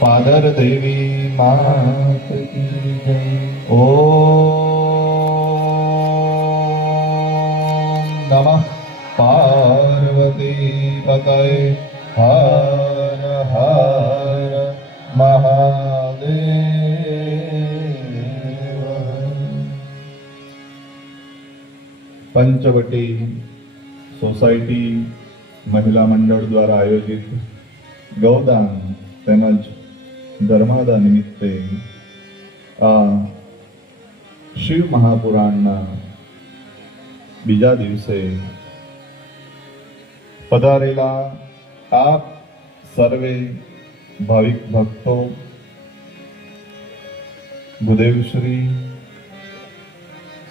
પાદર દેવી માત કી જય. ઓમ નમઃ પાર્વતી પતય. હર હર મહાદેવ. પંચવટી સોસાયટી મહિલા મંડળ દ્વારા આયોજિત ગૌદાન તેમજ ધર્માદા નિમિત્તે આ શિવ મહાપુરાણના બીજા દિવસે પધારેલા આપ સર્વે ભાવિક ભક્તો, ગુદેવશ્રી,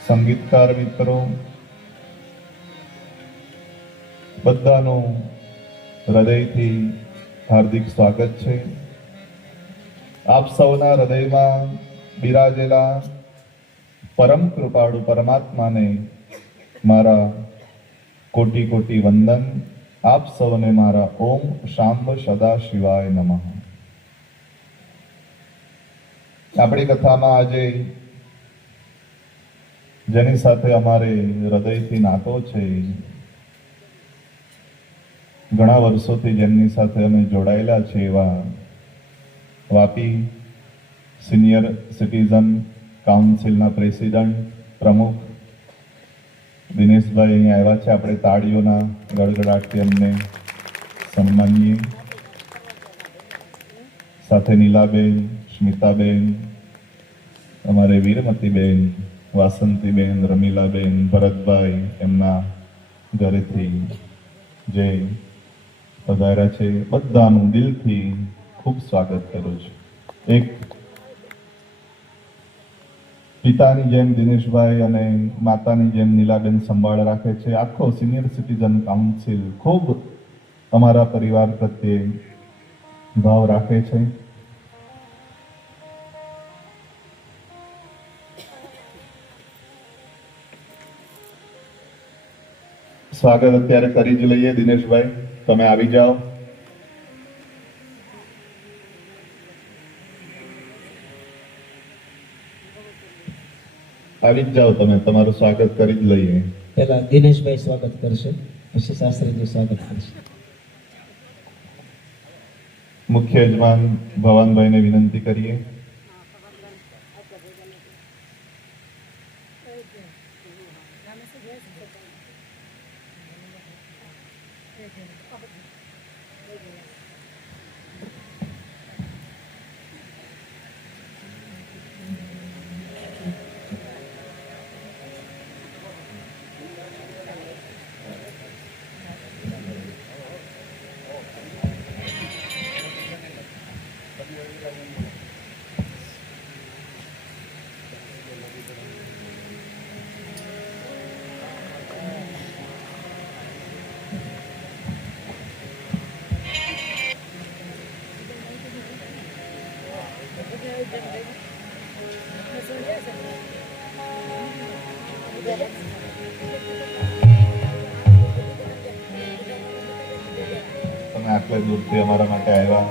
સંગીતકાર મિત્રો, બધાનું હૃદયથી હાર્દિક સ્વાગત છે. આપ સૌના હૃદયમાં બિરાજેલા પરમ કૃપાળુ પરમાત્માને મારા કોટી કોટી વંદન. આપ સૌને મારા ઓમ શાંબ સદા શિવાય નમઃ. આપણી કથામાં આજે જેની સાથે અમારે હૃદયથી નાતો છે, ઘણા વર્ષોથી જેમની સાથે અમે જોડાયેલા છે, એવા વાપી સિનિયર સિટીઝન કાઉન્સિલના પ્રેસિડન્ટ પ્રમુખ દિનેશભાઈ અહીંયા આવ્યા છે. આપણે તાળીઓના ગડગડાટથી અમને સન્માનીએ. સાથે નીલાબેન, સ્મિતાબેન, અમારે વીરમતીબેન, વાસંતીબેન, રમીલાબેન, ભરતભાઈ એમના ઘરેથી જે પધાર્યા છે, બધાનું દિલથી ખૂબ સ્વાગત કરું છું. એક પિતાની જેમ દિનેશભાઈ અને માતાની જેમ નીલાબેન સંભાળ રાખે છે. આખો સિનિયર સિટીઝન કાઉન્સિલ ખૂબ અમારા પરિવાર પ્રત્યે ભાવ રાખે છે. સ્વાગત અત્યારે કરી જ લઈએ. દિનેશભાઈ, તમે આવી જાઓ. આવી જ જાઓ, તમે તમારું સ્વાગત કરી જ લઈએ. પહેલા દિનેશભાઈ સ્વાગત કરશે, પછી શાસ્ત્રીજી સ્વાગત કરશે. મુખ્ય યજમાન ભવાનભાઈને વિનંતી કરીએ. તમે આટલે દૂરથી અમારા માટે આવ્યા.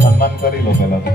સન્માન કરી લો પેલા તો.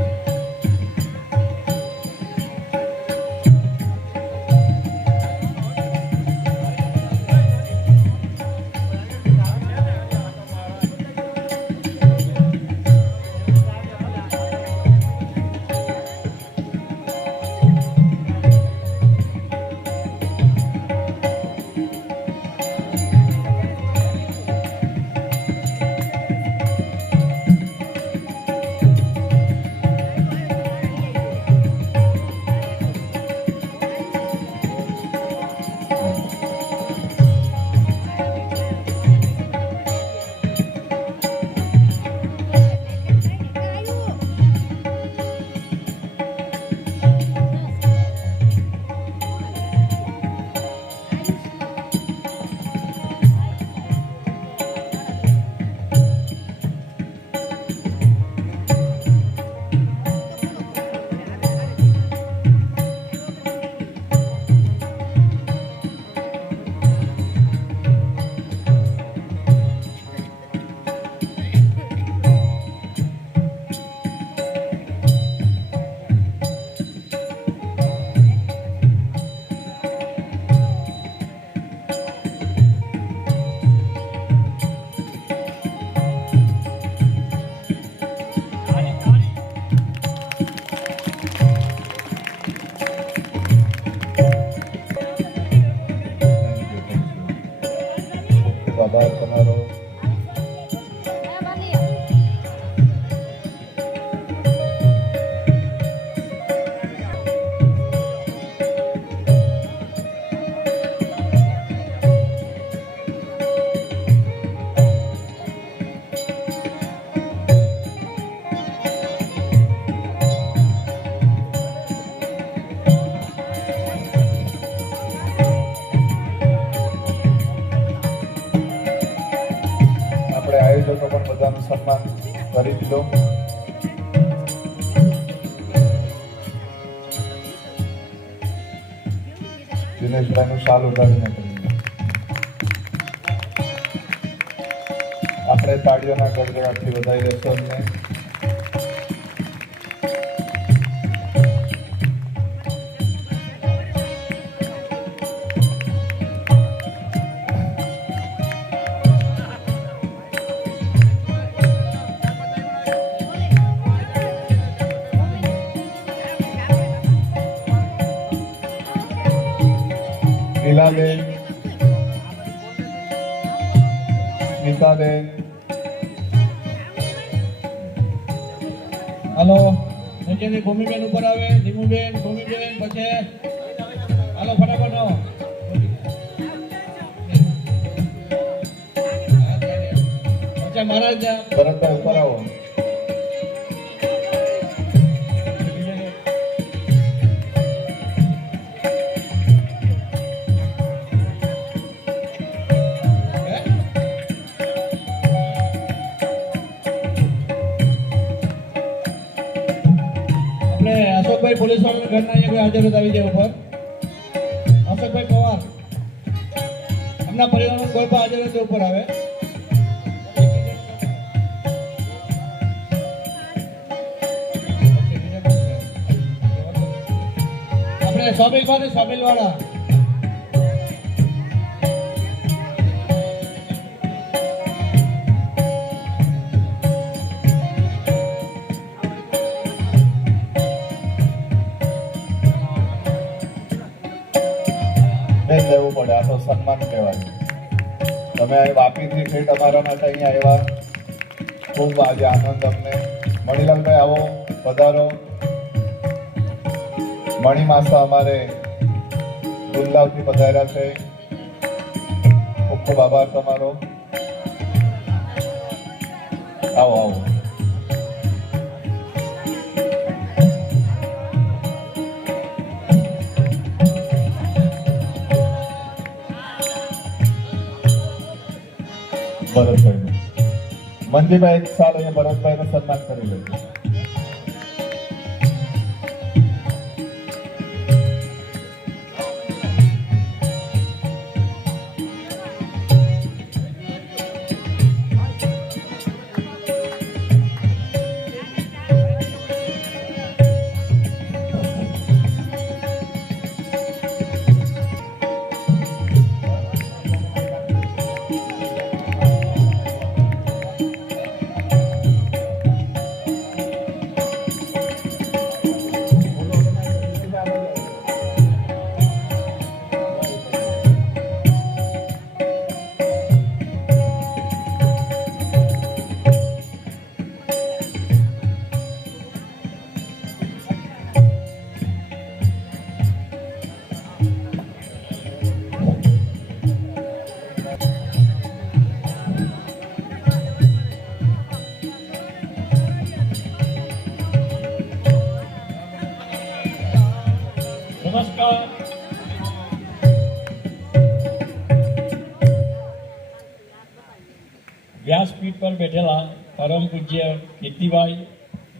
સન્માન કરી દીધો. દિનેશભાઈનું શાલ ઉતારીને કરી આપણે તાળીઓના ગડગડાટથી વધાવી લેશો એમને. નીલાબેન, સ્મિતાબેન, હાલો નીચેથી ભૂમિબેન ઉપર આવે, ધીમુબેન, ભૂમિબેન, પછી હાલો ફટાફટ આવો. પછી મહારાજ ભરતભાઈ ઉપર આવો. અશોકભાઈ પોલીસ વાળા ઘરના અહીંયા કોઈ હાજર આવી જાય ઉપર. અશોકભાઈ પવાર એમના પરિવારનો કોઈ પણ હાજર હોય ઉપર આવે. આપણે સ્વામિલ પાસે સ્વામિલ વાળા લેવું પડે. આ તો સન્માન કહેવાય. તમે વાપીથી ઠેઠ અમારા માટે અહીંયા આવ્યા, ખૂબ આજે આનંદ અમને. મણિલાલભાઈ આવો, પધારો. મણિમાસા અમારે ગુંદલાવથી પધાર્યા છે, ખૂબ ખૂબ આભાર તમારો. આવો આવો. ભરતભાઈ, મંજીભાઈ એક સાલ અહીંયા ભરતભાઈનું સન્માન કરી લેજો. નમસ્કાર. વ્યાસપીઠ પર બેઠેલા પરમ પૂજ્ય કીર્તિભાઈ,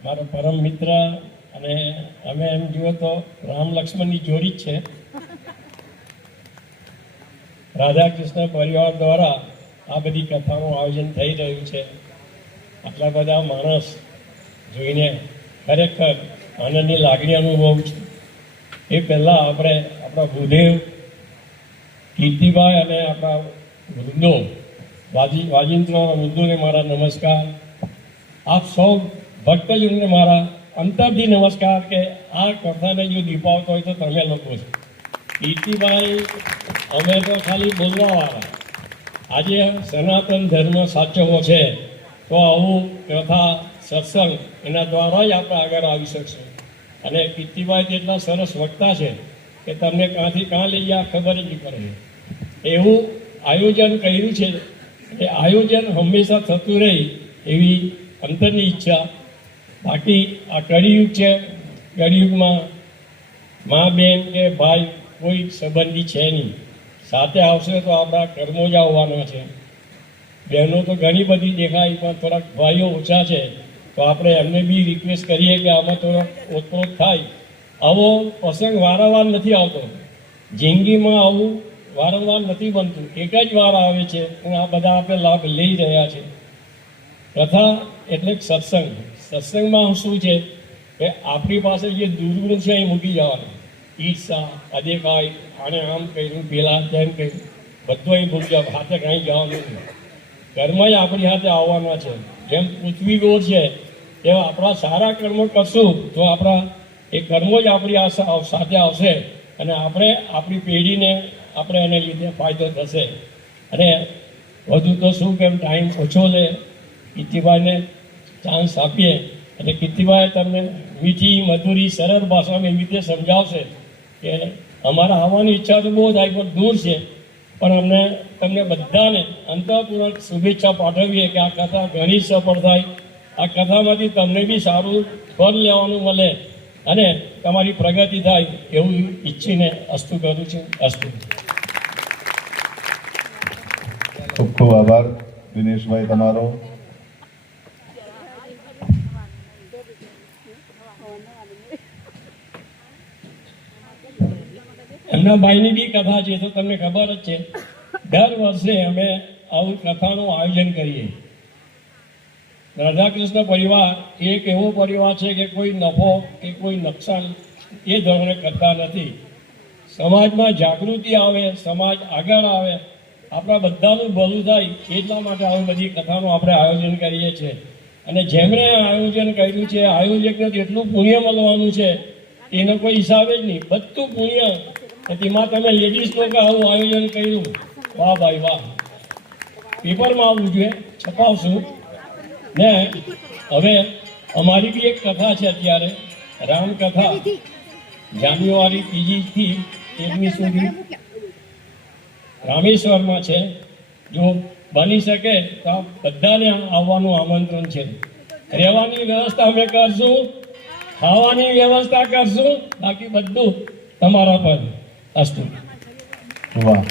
મારો પરમ મિત્ર, અને અમે એમ જુઓ તો રામ લક્ષ્મણની જોડી જ છે. રાધા કૃષ્ણ પરિવાર દ્વારા આ બધી કથાનું આયોજન થઈ રહ્યું છે. આટલા બધા માણસ જોઈને ખરેખર આનંદની લાગણી અનુભવું છું. એ પહેલાં આપણે આપણા ગુરુદેવ કીર્તિભાઈ અને આપણા વૃદ્ધો વાજિંત્ર વૃદ્ધોને મારા નમસ્કાર. આપ સૌ ભક્તજનોને મારા અંતરથી નમસ્કાર કે આ કથાને જો દીપાવતો હોય તો તમે લોકો છો. કીર્તિભાઈ અમે તો ખાલી બોલવાવાળા. આજે સનાતન ધર્મ સાચવો છે તો આવું કથા સત્સંગ એના દ્વારા જ આપણે આગળ આવી શકશું. અને કીર્તિભાઈ જેટલા સરસ વક્તા છે કે તમને ક્યાંથી ક્યાં લઈ ગયા ખબર જ નહીં પડે. એવું આયોજન કર્યું છે. એ આયોજન હંમેશા થતું રહે એવી અંતરની ઈચ્છા. બાકી આ કળિયુગ છે, કળિયુગમાં મા બેન કે ભાઈ કોઈ સંબંધી છે નહીં. સાથે આવશે તો આપણા કર્મો જ આવવાના છે. બહેનો તો ઘણી બધી દેખાય, પણ થોડાક ભાઈઓ ઓછા છે, તો આપણે એમને બી રિક્વેસ્ટ કરીએ કે આમાં થોડો ઓતપ્રોત થાય. આવો પ્રસંગ વારંવાર નથી આવતો, જિંદગીમાં આવું વારંવાર નથી બનતું, એક જ વાર આવે છે અને આ બધા આપણે લાભ લઈ રહ્યા છે. કથા એટલે સત્સંગ. સત્સંગમાં શું છે કે આપણી પાસે જે દૂરબીન છે એ મૂકી જવાનું. ઈર્ષા, અદેખાઈ, આણે આમ કર્યું, પેલા તેમ કર્યું, બધું અહીં ભૂલી જાવ, હાથે કાંઈ જવાનું નથી. કર્મ જ આપણી હાથે આવવાના છે. જેમ પૃથ્વી ગોળ છે એવા આપણા સારા કર્મ કરશું તો આપણા એ કર્મો જ આપણી સાથે આવશે અને આપણે આપણી પેઢીને આપણે એને લીધે ફાયદો થશે. અને વધુ તો શું કેમ ટાઈમ ઓછો લે, કીર્તિભાઈને ચાન્સ આપીએ અને કીર્તિભાઈ તમને મીઠી મધુરી સરળ ભાષામાં એવી રીતે સમજાવશે કે અમારા આવવાની ઈચ્છા તો બહુ થાય પણ દૂર છે, પણ અમને તમને બધાને અંતઃપૂર્વક શુભેચ્છા પાઠવીએ કે આ કથા ઘણી સફળ થાય, આ કથામાંથી તમને બી સારું ફળ લેવાનું મળે અને તમારી પ્રગતિ થાય એવું ઈચ્છીને અસ્તુ કરું છું. અસ્તુ. ખૂબ ખૂબ આભાર દિનેશભાઈ તમારો. એમના ભાઈની બી કથા છે તો તમને ખબર જ છે, દર વર્ષે અમે આવું કથાનું આયોજન કરીએ. રાધાકૃષ્ણ પરિવાર એક એવો પરિવાર છે કે કોઈ નફો કે કોઈ નુકસાન એ ધોરણે કરતા નથી. સમાજમાં જાગૃતિ આવે, સમાજ આગળ આવે, આપણા બધાનું ભલું થાય એટલા માટે આવી બધી કથાનું આપણે આયોજન કરીએ છીએ. અને જેમણે આયોજન કર્યું છે, આયોજકને જેટલું પુણ્ય મળવાનું છે એનો કોઈ હિસાબ જ નહીં, બધું પુણ્ય. તેમાં તમે લેડીઝ લોકો આવું આયોજન કર્યું, વાહ ભાઈ વાહ. પેપરમાં આવવું જોઈએ, છપાવશું ને. હવે અમારી બી એક કથા છે અત્યારે, રામકથા, જાન્યુઆરી 3 થી 13 સુધી રામેશ્વરમાં છે. જો બની શકે તો બધાને આવવાનું આમંત્રણ છે. રહેવાની વ્યવસ્થા અમે કરશું, ખાવાની વ્યવસ્થા કરશું, બાકી બધું તમારા પર. અસ્તુ. વાહ,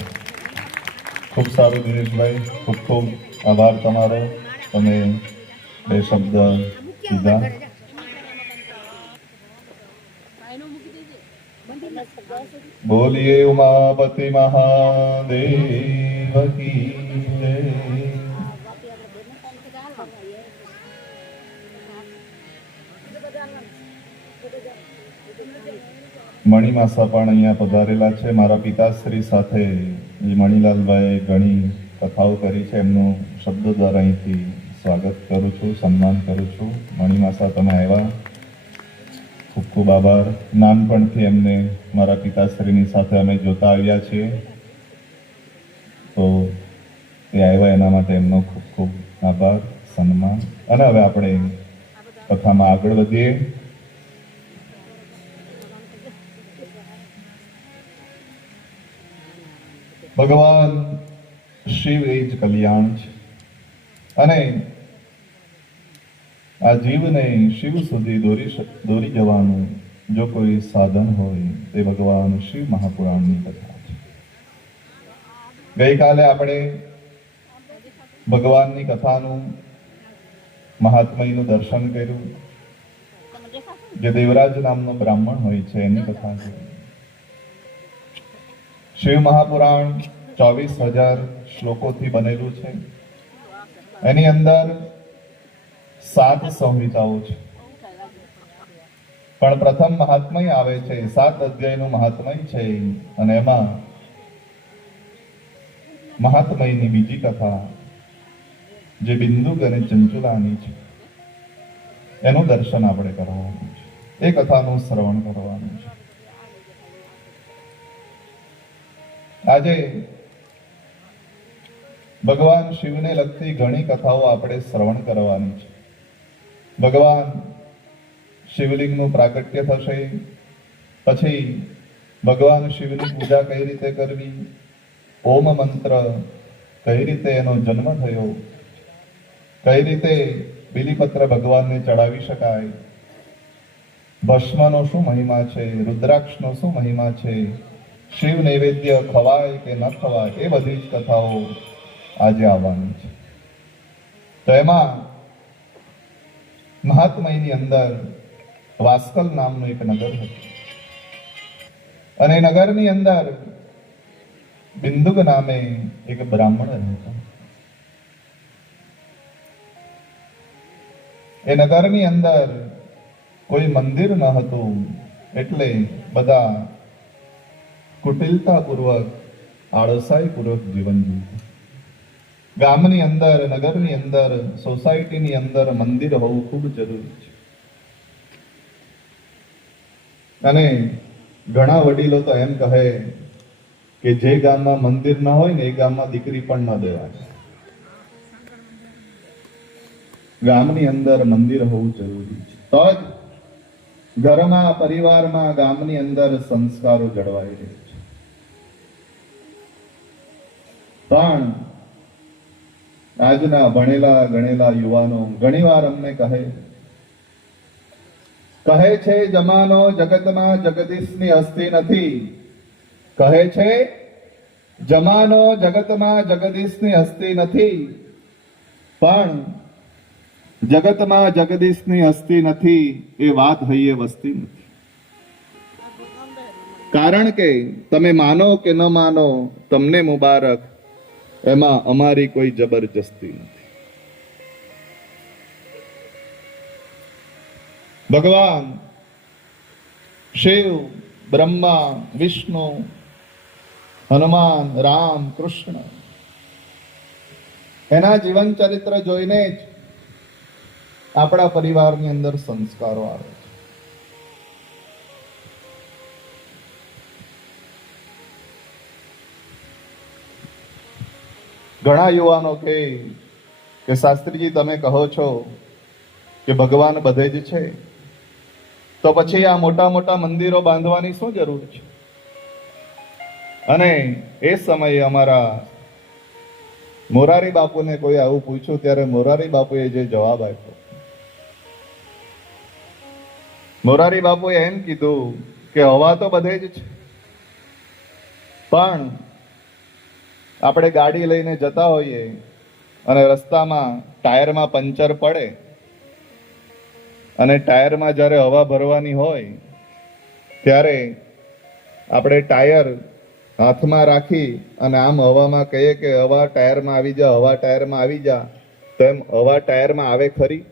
ખૂબ સારું દિનેશભાઈ, ખૂબ ખૂબ આભાર તમારો. તમે 2 શબ્દ કીધા. બોલીએ ઉમાપતિ મહાદેવ કી જય. મણિમાસા પણ અહીંયા પધારેલા છે. મારા પિતાશ્રી સાથે એ મણિલાલભાઈ ઘણી કથાઓ કરી છે. એમનું શબ્દ દ્વારા અહીંથી સ્વાગત કરું છું, સન્માન કરું છું. મણિમાસા તમે આવ્યા, ખૂબ ખૂબ આભાર. નાનપણથી એમને મારા પિતાશ્રીની સાથે અમે જોતા આવ્યા છીએ, તો એ આવ્યા એના માટે એમનો ખૂબ ખૂબ આભાર, સન્માન. અને હવે આપણે કથામાં આગળ વધીએ. ભગવાન શિવ એ જ કલ્યાણ છે અને આ જીવને શિવ સુધી દોરી જવાનું જો કોઈ સાધન હોય તે ભગવાન શિવ મહાપુરાણની કથા છે. ગઈકાલે આપણે ભગવાનની કથાનું મહાત્મયનું દર્શન કર્યું. જે દેવરાજ નામનો બ્રાહ્મણ હોય છે એની કથા છે. શિવ મહાપુરાણ 24,000 શ્લોકોથી બનેલું છે. એની અંદર 7 સંહિતાઓ છે, પણ પ્રથમ મહાત્મય આવે છે, 7 અધ્યાયનું મહાત્મય છે. અને એમાં મહાત્મયની બીજી કથા જે બિંદુક અને ચંચુલાની છે એનું દર્શન આપણે કરવાનું છે, એ કથાનું શ્રવણ કરવાનું છે. આજે ભગવાન શિવને લગતી ઘણી કથાઓ આપણે શ્રવણ કરવાની છે. ભગવાન શિવલિંગનું પ્રાગટ્ય થશે, પછી ભગવાન શિવની પૂજા કઈ રીતે કરવી, ઓમ મંત્ર કઈ રીતે એનો જન્મ થયો, કઈ રીતે બિલીપત્ર ભગવાનને ચડાવી શકાય, ભસ્મનો શું મહિમા છે, રુદ્રાક્ષનો શું મહિમા છે, શિવ નૈવેદ્ય ખવાય કે ન ખવાય, એ બધી જ કથાઓ આજે આવવાની છે. તો એમાં મહાત્મયની અંદર વાસ્કલ નામનું એક નગર હતું અને એ નગરની અંદર બિંદુક નામે એક બ્રાહ્મણ રહેતા. એ નગરની અંદર કોઈ મંદિર ન હતું એટલે બધા કુટિલતાપૂર્વક આળસાઈપૂર્વક જીવન જીવતા. ગામની અંદર, નગરની અંદર, સોસાયટીની અંદર મંદિર હોવું ખૂબ જરૂરી છે. અને ઘણા વડીલો તો એમ કહે કે જે ગામમાં મંદિર ન હોય ને એ ગામમાં દીકરી પણ ન દેવાય. ગામની અંદર મંદિર હોવું જરૂરી છે, તો જ ઘરમાં, પરિવારમાં, ગામની અંદર સંસ્કારો જળવાઈ રહે છે. પણ આજના ભણેલા ગણેલા યુવાનો ઘણીવાર અમને કહે છે જમાનો જગતમાં જગદીશની હસ્તી નથી. કહે છે જમાનો જગતમાં જગદીશની હસ્તી નથી, પણ જગતમાં જગદીશની હસ્તી નથી એ વાત હૈયે વસતી નથી. કારણ કે તમે માનો કે ન માનો, તમને મુબારક, એમાં અમારી કોઈ જબરજસ્તી નથી. ભગવાન શિવ, બ્રહ્મા, વિષ્ણુ, હનુમાન, રામ, કૃષ્ણ, એના જીવન ચરિત્ર જોઈને જ આપણા પરિવારની અંદર સંસ્કારો આવે છે. ઘણા યુવાનો કે શાસ્ત્રીજી તમે કહો છો કે ભગવાન બધે જ છે, તો પછી આ મોટા મોટા મંદિરો બાંધવાની શું જરૂર છે? અને એ સમયે અમારા મોરારી બાપુને કોઈ આવું પૂછ્યું ત્યારે મોરારી બાપુએ જે જવાબ આપ્યો, મોરારી બાપુએ એમ કીધું કે હવા તો બધે જ છે, પણ આપણે ગાડી લઈને જતા હોઈએ અને રસ્તામાં ટાયરમાં પંચર પડે અને ટાયરમાં જ્યારે હવા ભરવાની હોય ત્યારે આપણે ટાયર હાથમાં રાખી અને આમ હવામાં કહીએ કે હવા ટાયરમાં આવી જા, હવા ટાયરમાં આવી જા, તો એમ હવા ટાયરમાં આવે ખરી?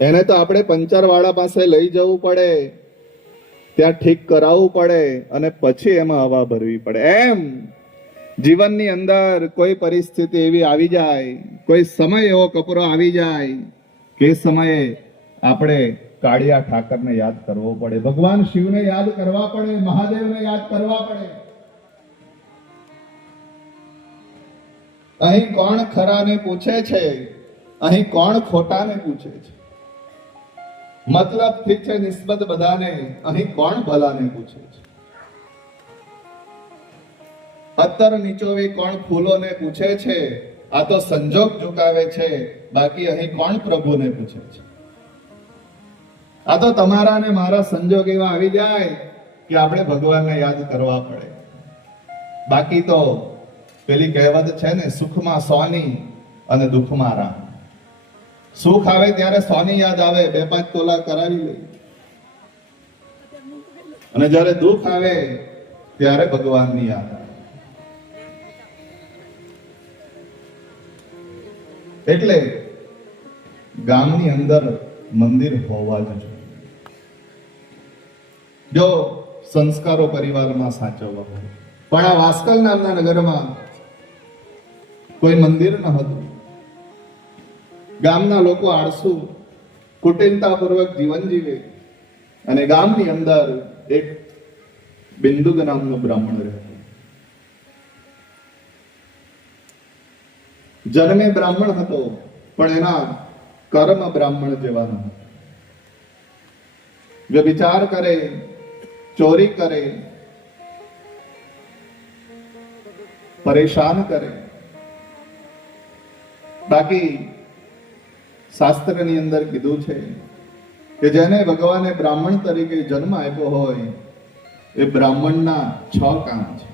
એને તો આપણે પંચર વાળા પાસે લઈ જવું પડે, ત્યાં ઠીક કરાવવું પડે અને પછી એમાં હવા ભરવી પડે. એમ જીવનની અંદર કોઈ પરિસ્થિતિ એવી આવી જાય, કોઈ સમય એવો કપરો આવી જાય કે સમયે આપણે કાળિયા ઠાકરને યાદ કરવો પડે, ભગવાન શિવને યાદ કરવા પડે, મહાદેવને યાદ કરવા પડે. અહીં કોણ ખરાને પૂછે છે, અહીં કોણ ખોટાને પૂછે છે. મતલબ ઠીક છે નિસ્બત બધાને, અહીં કોણ ભલાને પૂછે છે. અત્તર નીચોવી કોણ ફૂલોને પૂછે છે, આ તો સંજોગ ઝુકાવે છે, બાકી અહીં કોણ પ્રભુને પૂછે છે. આ તો તમારા ને મારા સંજોગ એવા આવી જાય કે આપણે ભગવાનને યાદ કરવા પડે. બાકી તો પેલી કહેવત છે ને, સુખમાં સોની અને દુઃખમાં રામ. સુખ આવે ત્યારે સોની યાદ આવે, 2-5 તોલા કરાવી લે, અને જ્યારે દુઃખ આવે ત્યારે ભગવાનની યાદ આવે. એટલે ગામની અંદર મંદિર હોવા જ જોઈએ. જો સંસ્કારો પરિવારમાં સાચવવા હોય. પણ આ વાસ્કલ નામના નગરમાં કોઈ મંદિર ન હતું. ગામના લોકો આળસુ, કુટિલતાપૂર્વક જીવન જીવે, અને ગામની અંદર એક બિંદુક નામનો બ્રાહ્મણ રહેતો. જન્મે બ્રાહ્મણ હતો, પણ એના કર્મ બ્રાહ્મણ જેવા ન હતા. વ્યભિચાર કરે, ચોરી કરે, પરેશાન કરે. બાકી શાસ્ત્રની અંદર કીધું છે કે જેને ભગવાને બ્રાહ્મણ તરીકે જન્મ આપ્યો હોય એ બ્રાહ્મણના 6 કામ છે.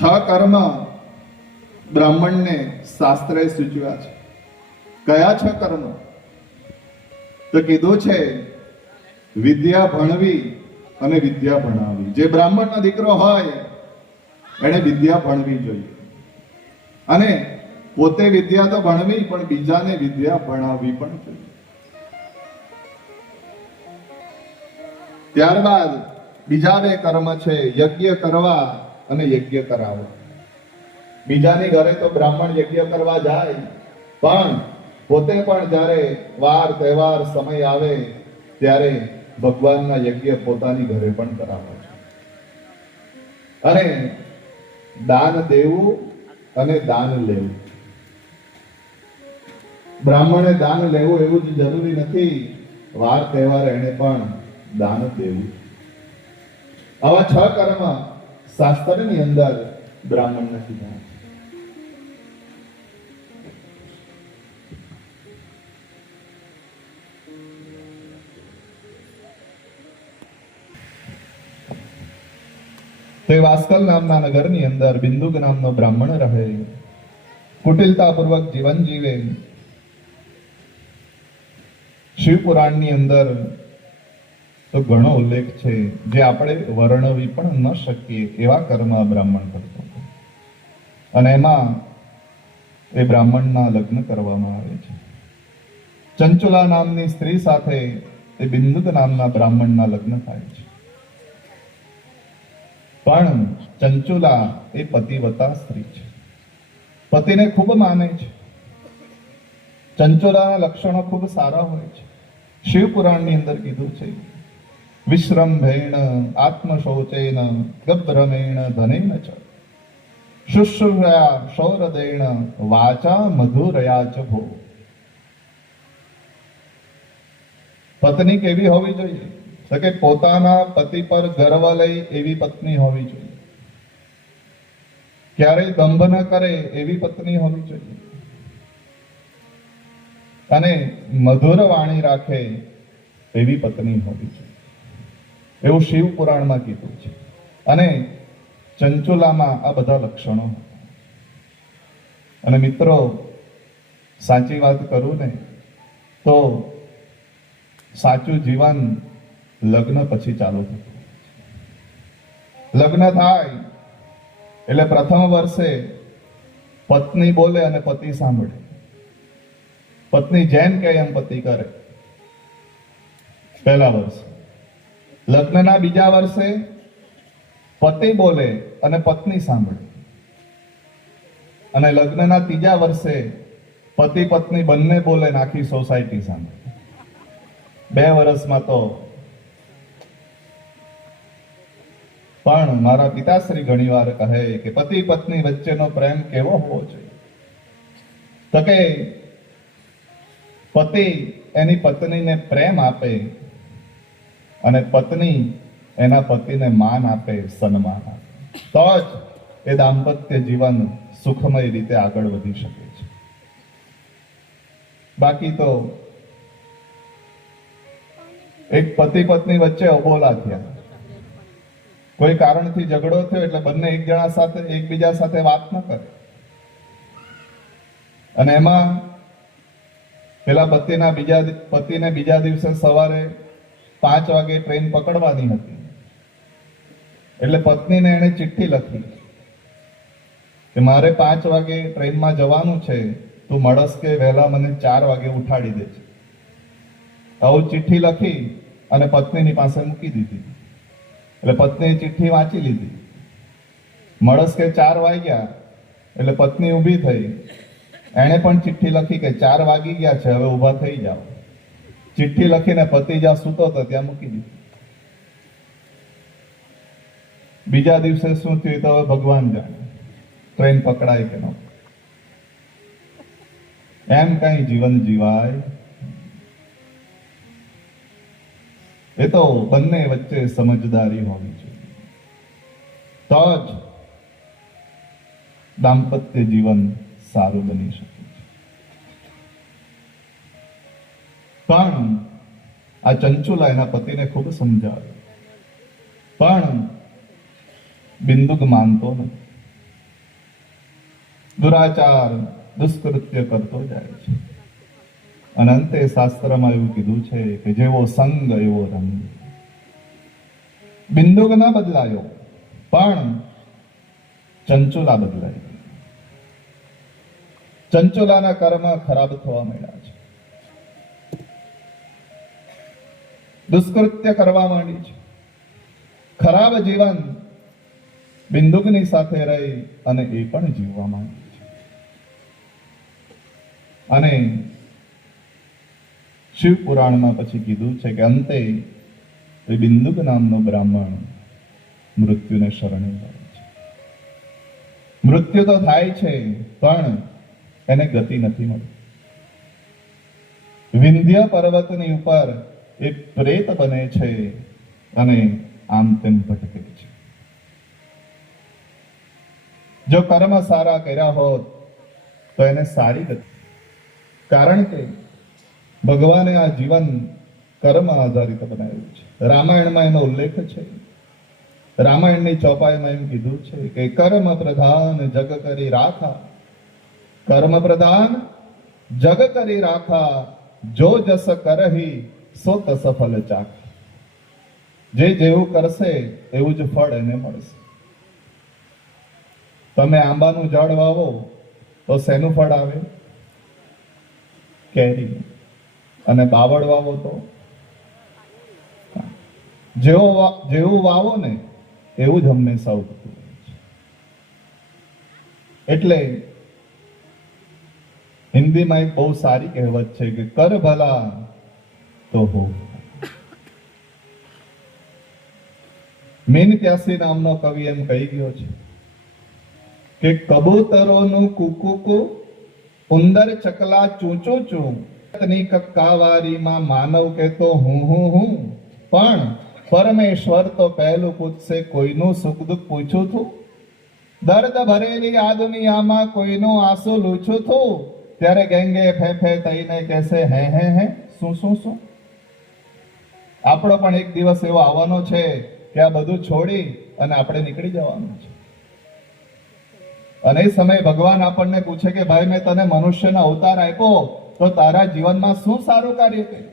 6 કર્મ બ્રાહ્મણને શાસ્ત્રએ સૂચવ્યા છે. કયા 6 કર્મ? તો કીધું છે વિદ્યા ભણવી અને વિદ્યા ભણાવવી. જે બ્રાહ્મણનો દીકરો હોય એને વિદ્યા ભણવી જોઈએ અને પોતે વિદ્યા તો ભણવી પણ બીજાને વિદ્યા ભણાવવી પણ જોઈએ. ત્યારબાદ બીજા 2 કર્મ છે યજ્ઞ કરવા અને યજ્ઞ કરાવવા. બીજાની ઘરે તો બ્રાહ્મણ યજ્ઞ કરવા જાય પણ પોતે પણ જ્યારે વાર તહેવાર સમય આવે ત્યારે ભગવાનના યજ્ઞ પોતાની ઘરે પણ કરાવે છે. અને દાન દેવું અને દાન લેવું. બ્રાહ્મણે દાન લેવું એવું જ જરૂરી નથી, વાર તહેવાર એને પણ દાન દેવું. આવા 6 કર્મ શાસ્ત્રની અંદર બ્રાહ્મણને કીધા છે. તે વાસ્કલ નામના નગરની અંદર બિંદુક નામનો બ્રાહ્મણ રહે, કુટિલતાપૂર્વક જીવન જીવે. શિવ પુરાણની અંદર તો ઘણો ઉલ્લેખ છે જે આપણે વર્ણવી પણ ન શકીએ એવા કર્મ આ બ્રાહ્મણ કરતો હતો. અને એમાં એ બ્રાહ્મણના લગ્ન કરવામાં આવે છે. ચંચુલા નામની સ્ત્રી સાથે એ બિંદુક નામના બ્રાહ્મણના લગ્ન થાય છે. પણ ચંચુલા એ પતિવતા સ્ત્રી છે, પતિને ખૂબ માને છે. ચંચુલાના લક્ષણો ખૂબ સારા હોય છે. શિવ પુરાણની અંદર કીધું છે વિશ્રંભેણ આત્મશૌચેન ગબ્રમેણ ધનેન ચ શુશ્રુષયા શૌરદેણ વાચા મધુરયા ચ ભો. પત્ની કેવી હોવી જોઈએ? તો કે પોતાના પતિ પર ગર્વ લઈ એવી પત્ની હોવી જોઈએ, ક્યારેય દંભ ન કરે એવી પત્ની હોવી જોઈએ અને મધુર વાણી રાખે એવી પત્ની હોવી જોઈએ એવું શિવ પુરાણમાં કીધું છે. અને ચંચુલામાં આ બધા લક્ષણો હતા. અને મિત્રો, સાચી વાત કરું ને તો સાચું જીવન લગ્ન પછી ચાલુ થતું. લગ્ન થાય એટલે પ્રથમ વર્ષે પત્ની બોલે અને પતિ સાંભળે. પત્ની જેમ કહે એમ પતિ કરે પહેલા વર્ષે. લગ્નના બીજા વર્ષે પતિ બોલે અને પત્ની સાંભળે. અને લગ્નના ત્રીજા વર્ષે પતિ પત્ની બંને બોલે ને આખી સોસાયટી સાંભળે. 2 વર્ષમાં તો પણ મારા પિતાશ્રી ઘણીવાર કહે કે પતિ પત્ની વચ્ચેનો પ્રેમ કેવો હોવો જોઈએ? તો કે પતિ એની પત્નીને પ્રેમ આપે અને પત્ની એના પતિને માન આપે, સન્માન આપે, તો જ એ દાંપત્ય જીવન સુખમય રીતે આગળ વધી શકે છે. બાકી તો એક પતિ પત્ની વચ્ચે અબોલા થયા, કોઈ કારણથી ઝઘડો થયો એટલે બંને એકબીજા સાથે વાત ન કરે અને એમાં પેલા પતિને બીજા દિવસે સવારે 5 વાગે ટ્રેન પકડવાની હતી એટલે પત્નીને એણે ચિઠ્ઠી લખી કે મારે 5 વાગે ટ્રેનમાં જવાનું છે, તું મળસ કે વહેલા મને 4 વાગે ઉઠાડી દે છે. આવું ચિઠ્ઠી લખી અને પત્નીની પાસે મૂકી દીધી. એટલે પત્નીએ ચિઠ્ઠી વાંચી લીધી. મળસ કે 4 વાગ્યા એટલે પત્ની ઊભી થઈ. એણે પણ ચિઠ્ઠી લખી કે 4 વાગી ગયા છે, હવે ઊભા થઈ જાઓ. ચિઠ્ઠી લખીને પતિ જ્યાં સૂતો હતો ત્યાં મૂકી દીધી. બીજા દિવસે શું થયું તો હવે ભગવાન જાણે, ટ્રેન પકડાય કે ન. એમ કઈ જીવન જીવાય? એ તો બંને વચ્ચે સમજદારી હોવી જોઈએ, તો જ દાંપત્ય જીવન સારું બની શકે છે. પણ આ ચંચુલા એના પતિને ખૂબ સમજાવે, પણ બિંદુક માનતો નથી. દુરાચાર દુષ્કૃત્ય કરતો જાય છે. અને અંતે શાસ્ત્રમાં એવું કીધું છે કે જેવો સંગ એવો રંગ. બિંદુક ન બદલાયો પણ ચંચુલા બદલાઈ. ચંચુલાના કર્મ ખરાબ થવા માંડ્યા છે, દુષ્કૃત્ય કરવા માંડી છે. ખરાબ જીવન બિંદુકની સાથે રહી અને એ પણ જીવવા માંડી છે. અને શિવ પુરાણમાં પછી કીધું છે કે અંતે એ બિંદુક નામનો બ્રાહ્મણ મૃત્યુને શરણે જાય છે. મૃત્યુ તો થાય છે પણ એને ગતિ નથી મળતી. વિંધ્ય પર્વતની ઉપર એ પ્રેત બને છે અને આમ તેમ ભટકે છે. જો કર્મ સારા કર્યા હોત તો એને સારી ગતિ, કારણ કે ભગવાને આ જીવન કર્મ આધારિત બનાવ્યું છે. રામાયણમાં એનો ઉલ્લેખ છે. રામાયણની ચોપાઈમાં એમ કીધું છે કે કર્મ પ્રધાન જગ કરી રાખા, કર્મ પ્રધાન જગ કરી રાખા, જો જસ કરહી સો તસ ફલ ચાખા. જે જેવું કરશે એવું જ ફળ એને મળશે. તમે આંબાનું ઝાડ વાવો તો શેનું ફળ આવે? કેરી. અને બાવળ વાવો તો જેવું વાવો ને એવું જ હંમેશા ઉગતું રહે છે. એટલે હિન્દીમાં એક બહુ સારી કહેવત છે કે કર ભલા તો હો. મીન ત્યાસી નામનો કવિ એમ કહી ગયો છે કે કબૂતરોનું કુકુકુ, ઉંદર ચકલા ચૂંચું ચૂં, ની કક્કાવારીમાં માનવ કહેતો હું હું હું, પણ પરમેશ્વર તો પહેલું પૂછશે કોઈનું સુખ દુઃખ પૂછું છું. દર્દ ભરેલી આ દુનિયામાં કોઈનું આંસુ લૂછું છું, ત્યારે ગેંગે ફેફે થઈને કહેશે હે હે હે શું શું શું. આપણો પણ એક દિવસ એવો આવવાનો છે કે આ બધું છોડી અને આપણે નીકળી જવાનું છે. અને એ સમયે ભગવાન આપણને પૂછે કે ભાઈ મેં તને મનુષ્યનો અવતાર આપ્યો તો તારા જીવનમાં શું સારું કાર્ય કર્યું?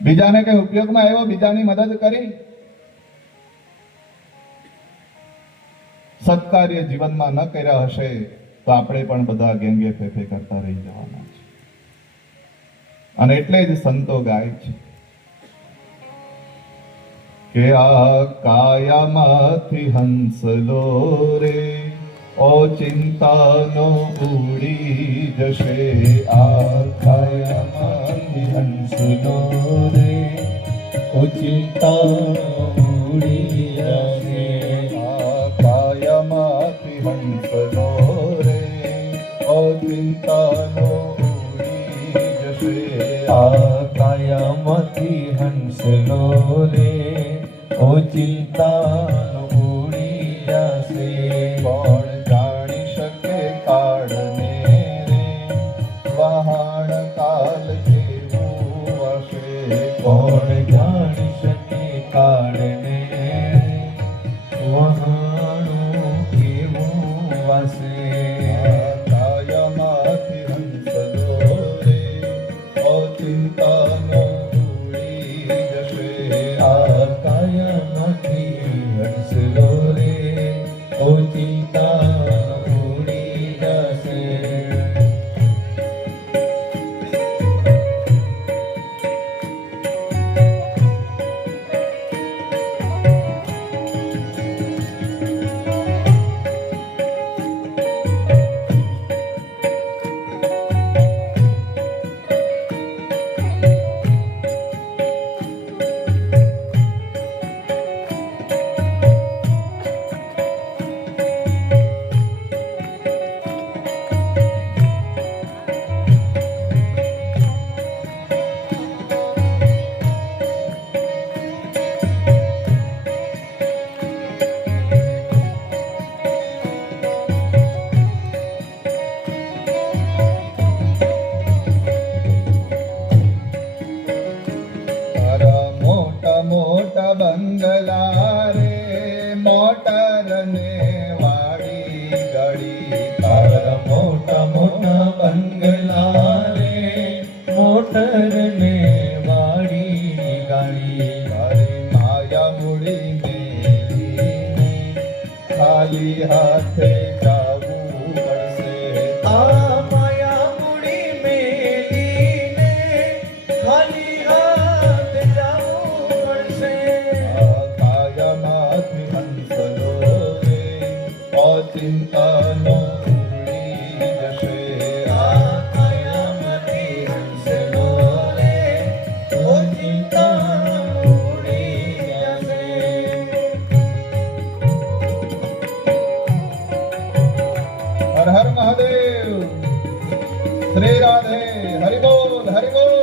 બીજાને કઈ ઉપયોગમાં આવ્યો? બીજાની મદદ કરી? સત્કાર્ય જીવનમાં ન કર્યા હશે તો આપણે પણ બધા ગેંગે ફેફે કરતા રહી જવાના છે. અને એટલે જ સંતો ગાય છે કે આ કાયામાંથી હંસલો રે, ઓ ચિંતાનો ઉડી જશે. આ કાયામાંથી હંસલો રે, ઓ ચિંતાનો ઉડી જશે. આ કાયામાંથી હંસલો રે, ઓ ચિંતાનો ઉડી જશે. આ કાયામાંથી હંસલો રે, ઓ ચિંતાનો ઉડી જશે. કોણ જાણી શકે કાળને રે, વહાણ કાલ કેવું હશે. કોણ જાણી શકે કાળને, વહાણું કેવું વાસે. કાયામાંથી હંસલો રે, ઓ ચિંતાનો ઉડી જશે. આ કાયામાંથી હંસલો રે, ઓ ચિંતાનો ઉડી જશે. બંગલા રે, મોટર ને વાડી ગાડી. ચરણે વાળી ગાડી તારી માયા મૂડી મેલીને ખાલી હાથે જાવું પડશે. આ માયા મૂડી મેલીને ખાલી હાથ જાવું પડશે. આ કાયામાંથી હંસલો રે અચિંતાનો ઉડી જશે. આ કાયામાંથી હંસલો રે ઓચિંતા ઉડી જશે. હર હર મહાદેવ. શ્રી રાધે. હરિ બોલ હરિ બોલ.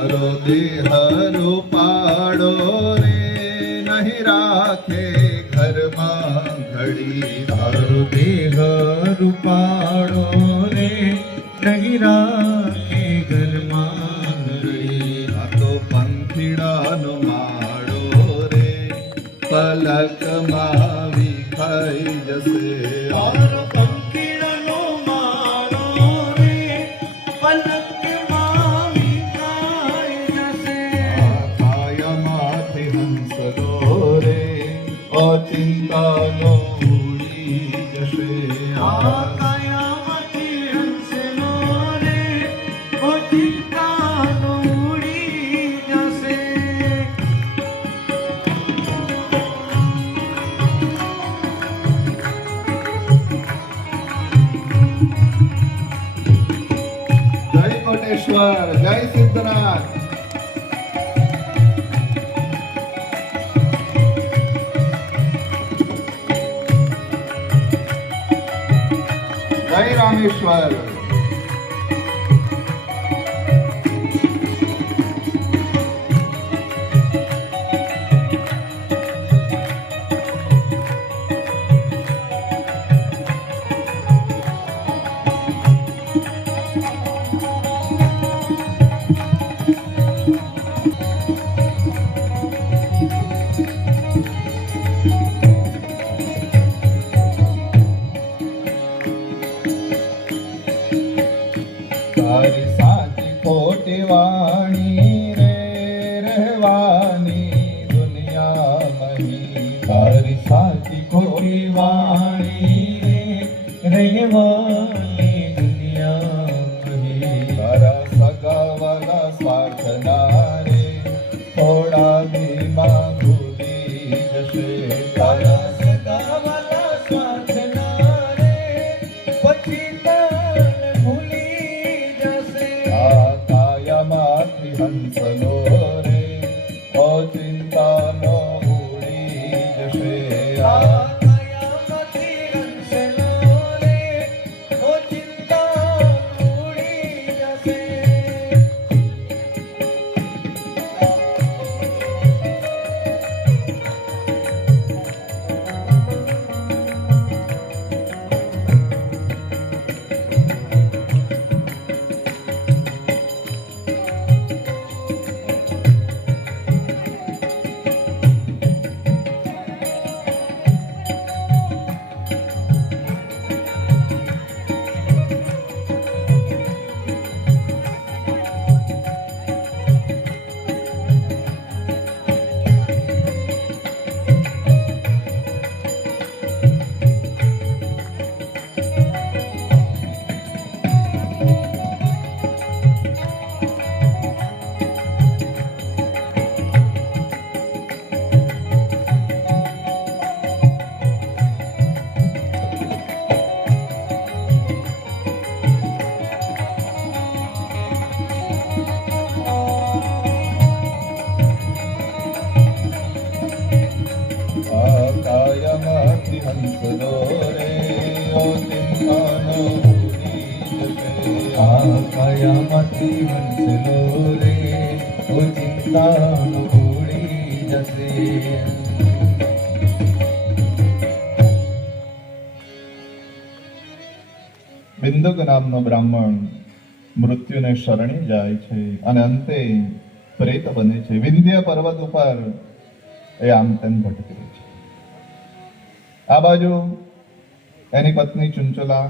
હરો દેહરો પાડો રે નહીં રાખે ઘરમાં ઘડી. તારો દેહ રૂપાળો રે નહીં રાખે ઘરમાં ઘડી. આ તો પંખીડાનો માળો રે પલકમાં વિખાઈ જશે. તારો પંખીડાનો માળો રે પલકમાં વિખાઈ જશે. આ કાયામાંથી હંસલો રે અચિંતાનો ઉડી જશે. આ કાયામાંથી હંસલો રે ઓચિંતાનો ઉડી જશે. જય કોટેશ્વર. જય સિદ્ધનાથ. જય રામેશ્વર. તારી સાચી ખોટી વાણી રે રહેવાની દુનિયામાં. તારી સાચી ખોટી વાણી વાણી રે રહેવાની દુનિયા. તારા સગાવાલા સ્વાર્થના રે થોડા દીમાં ભૂલી જશે. તારા સગાવાલા સ્વાર્થના રે પછી તને ભૂલી જશે. આ કાયામાંથી હંસલો રે અચિંતાનો ઉડી જશે. આ કાયામાંથી હંસલો રે ઓચિંતા ઉડી જશે. હંસલો રે ઓ ચિંતાનો ભૂલી જશે. આ કાયામાંથી હંસલો રે ઓ ચિંતાનો ભૂલી જશે. બિંદુક નામનો બ્રાહ્મણ મૃત્યુને શરણે જાય છે અને અંતે પ્રેત બને છે. વિંધ્ય પર્વત ઉપર એ આમ તેમ ભટકે છે. આ બાજુ એની પત્ની ચુંચુલા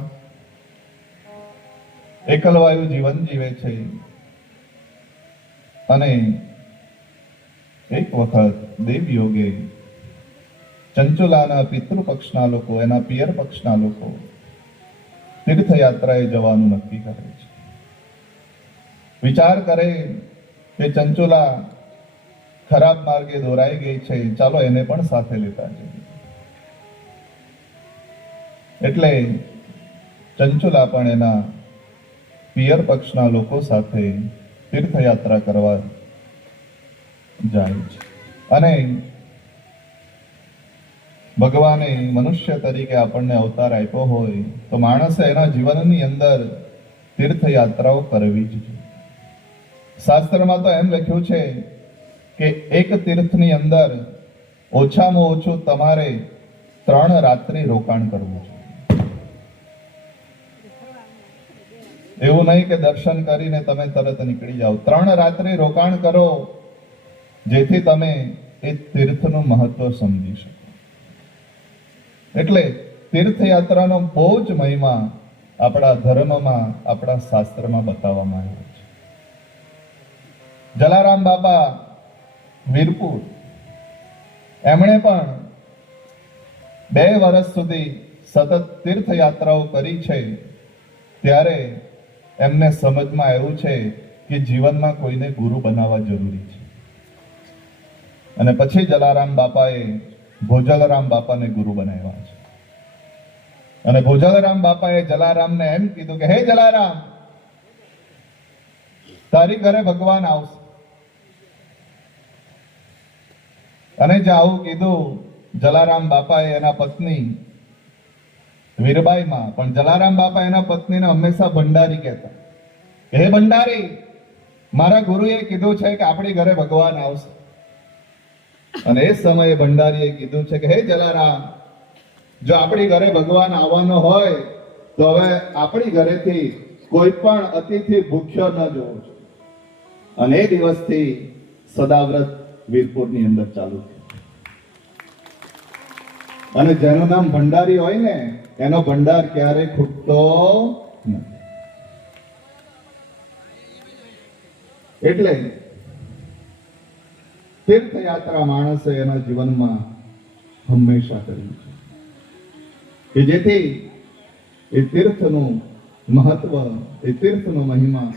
એકલવાયુ જીવન જીવે છે અને એક વખત દેવયોગે ચંચુલાના પિતૃ પક્ષના લોકો, એના પિયર પક્ષના લોકો તીર્થયાત્રાએ જવાનું નક્કી કરે છે. વિચાર કરે કે ચંચુલા ખરાબ માર્ગે દોરાઈ ગઈ છે, ચાલો એને પણ સાથે લેતા જઈએ. એટલે ચંચુલા પણ એના પિયર પક્ષના લોકો સાથે તીર્થયાત્રા કરવા જાય છે. અને ભગવાને મનુષ્ય તરીકે આપણને અવતાર આપ્યો હોય તો માણસે એના જીવનની અંદર તીર્થયાત્રાઓ કરવી જ જોઈએ. શાસ્ત્રમાં તો એમ લખ્યું છે કે એક તીર્થની અંદર ઓછામાં ઓછું તમારે 3 રાત્રિ રોકાણ કરવું જોઈએ. એવું નહીં કે દર્શન કરીને તમે તરત નીકળી જાઓ. 3 રાત્રિ રોકાણ કરો, જેથી તમે એ તીર્થનું મહત્વ સમજી શકો. એટલે તીર્થયાત્રાનો બહુ જ મહિમા આપણા ધર્મમાં, આપણા શાસ્ત્રમાં બતાવવામાં આવ્યો છે. જલારામ બાપા વીરપુર, એમણે પણ 2 વર્ષ સુધી સતત તીર્થયાત્રાઓ કરી છે. ત્યારે એમને સમજમાં આવ્યું છે કે જીવનમાં કોઈને ગુરુ બનાવવા જરૂરી છે. અને પછી જલારામ બાપાએ ભોજલરામ બાપાને ગુરુ બનાવ્યા છે. અને ભોજલરામ બાપાએ જલારામને એમ કીધું કે હે જલારામ, તારી ઘરે ભગવાન આવશે. અને જે આવું કીધું જલારામ બાપાએ એના પત્ની વીરબાઈમાં, પણ જલારામ બાપા એના પત્નીને હંમેશા ભંડારી કહેતા. હે ભંડારી, મારા ગુરુએ કીધું છે કે આપણી ઘરે ભગવાન આવશે. અને એ સમયે ભંડારીએ કીધું છે કે હે જલારામ, જો આપણી ઘરે ભગવાન આવવાનો હોય તો હવે આપણી ઘરેથી કોઈ પણ અતિથિ ભૂખ્યો ન જવો જોઈએ. અને એ દિવસથી સદાવ્રત વીરપુરની અંદર ચાલુ થયું. અને જેનું નામ ભંડારી હોય ને, એનો ભંડાર ક્યારેય ખૂટતો નથી. એટલે તીર્થયાત્રા માણસે એના જીવનમાં હંમેશા કરવી છે કે જેથી એ તીર્થનું મહત્વ, એ તીર્થનો મહિમા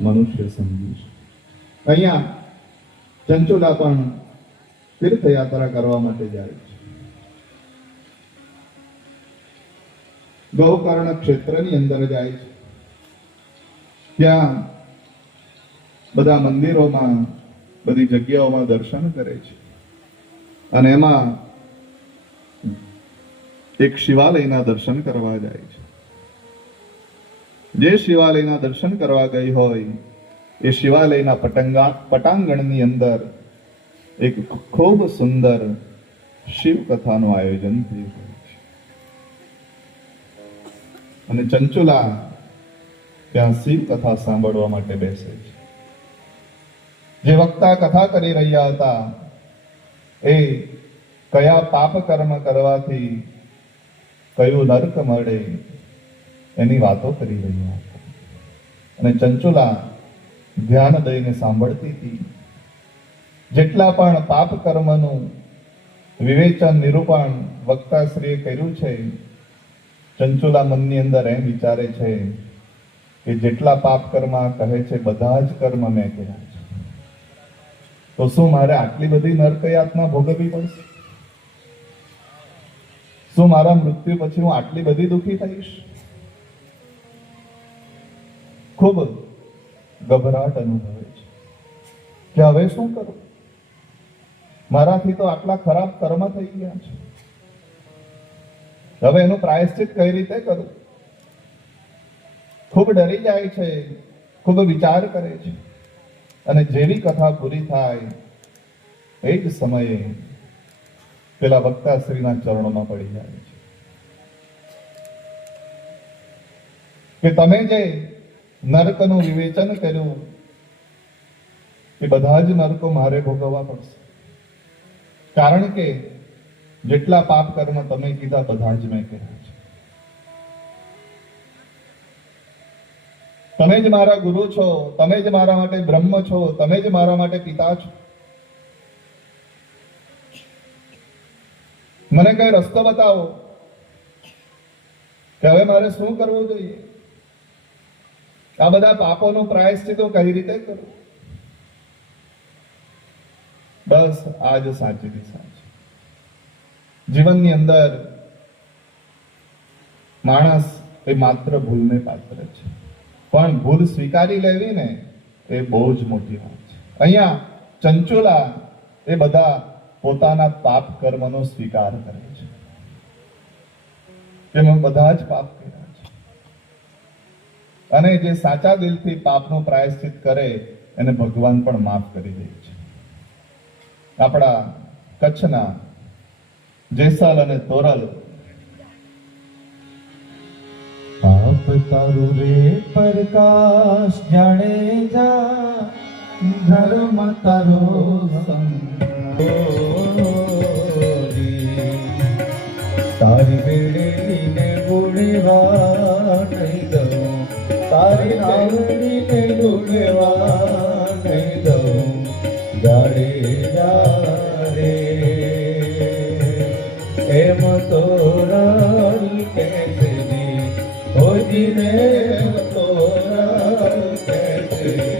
મનુષ્ય સમજી શકે. અહીંયા ચંચુલા પણ તીર્થયાત્રા કરવા માટે જાય છે. ગૌકર્ણ ક્ષેત્રની અંદર જાય છે. ત્યાં બધા મંદિરોમાં, બધી જગ્યાઓમાં દર્શન કરે છે. અને એમાં એક શિવાલયના દર્શન કરવા જાય છે. જે શિવાલયના દર્શન કરવા ગઈ હોય એ શિવાલયના પટાંગણની અંદર એક ખૂબ સુંદર શિવ કથાનું આયોજન થયું હોય છે. અને ચંચુલા ત્યાં શિવ કથા સાંભળવા માટે બેસે છે. જે વક્તા કથા કરી રહ્યા હતા એ કયા પાપ કર્મ કરવાથી કયું નર્ક મળે એની વાતો કરી રહ્યા હતા. અને ચંચુલા ધ્યાન દઈને સાંભળતી હતી. જેટલા પણ પાપ કર્મનું વિવેચન, નિરૂપણ વક્તાશ્રીએ કર્યું છે, ચંચુલા મનની અંદર એમ વિચારે છે કે જેટલા પાપ કર્મ કહે છે બધા જ કર્મ મેં કર્યા છે, તો શું મારે આટલી બધી નરક યાતના ભોગવવી પડશે? શું મારા મૃત્યુ પછી હું આટલી બધી દુઃખી થઈશ? ખૂબ ગભરાટ અનુભવે છે કે હવે શું કરું? મારાથી તો આટલા ખરાબ કર્મ થઈ ગયા છે. હવે એનું પ્રાયશ્ચિત કઈ રીતે કરવું? ખૂબ ડરી જાય છે, ખૂબ વિચાર કરે છે, અને જેવી કથા પૂરી થાય એ જ સમયે પેલા વક્તાશ્રીના ચરણોમાં પડી જાય છે કે તમે જે નરકનું વિવેચન કર્યું એ બધા જ નરકો મારે ભોગવવા પડશે, કારણ કે જેટલા પાપ કર્મ તમે કીધા બધા જ મેં કર્યા છે. તમે જ મારા ગુરુ છો, તમે જ મારા માટે બ્રહ્મ છો, તમે જ મારા માટે પિતા છો. મને કઈ રસ્તો બતાવો કે હવે મારે શું કરવું જોઈએ? આ બધા પાપોનું પ્રાયશ્ચિત કઈ રીતે કરવું? બસ આ જ સાચી દિશા છે. જીવનની અંદર માણસ એ માત્ર ભૂલને પાત્ર છે, પણ ભૂલ સ્વીકારી લેવી ને એ બહુ જ મોટી વાત છે. અહીંયા ચંચુલા એ બધા પોતાના પાપ કર્મનો સ્વીકાર કરે છે. તેમાં બધા જ પાપ કર્યા છે, અને જે સાચા દિલથી પાપનું પ્રાયશ્ચિત કરે એને ભગવાન પણ માફ કરી દે છે. આપણા કચ્છના જેસલ અને તોરલ પાપ તારું રે પ્રકાશ જાડેજા, ધર્મ તારો સંગોરી, તારી બેડીને ગુણવા નહીં દઉં, તારી નાવડીને ગુણવા નહીં દઉં, જાડેજા રે એમ તોરલ કેસરી, હોજી રે તોરલ કેસરી.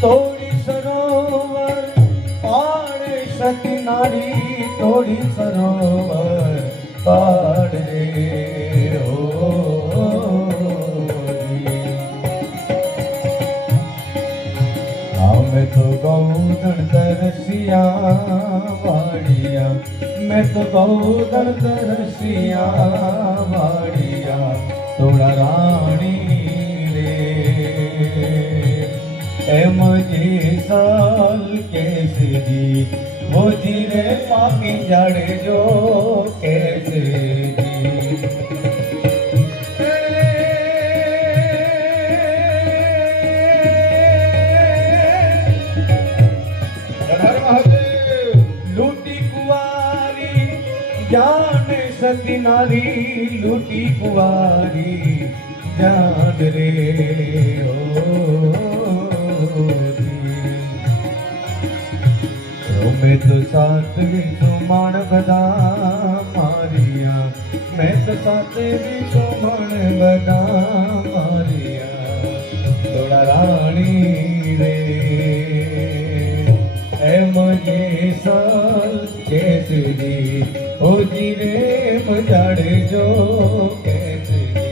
તોડી સરોવર પાડે સતી નારી, તોડી સરોવર પાડે मैं तो गौदन तरसिया वाड़िया, मैं तो गौदन तरसिया वाड़िया, तोड़ा रानी रे एम जी साल कैसे जी, वो जी रे पापी जाड़े जो कैसे जी. लूटी कुवारी जान सती नारी, लूटी कुवारी जान रे ओ मैं तो सातवीं सुमण बदा मारिया, मैं तो सातवीं सुमण बदा मारिया, थोड़ा रानी रे मुझे साल कैसे जी, ओ जी रे मजाड़े जो कैसे जी.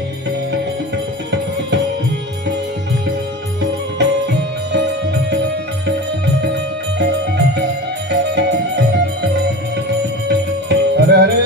अरे अरे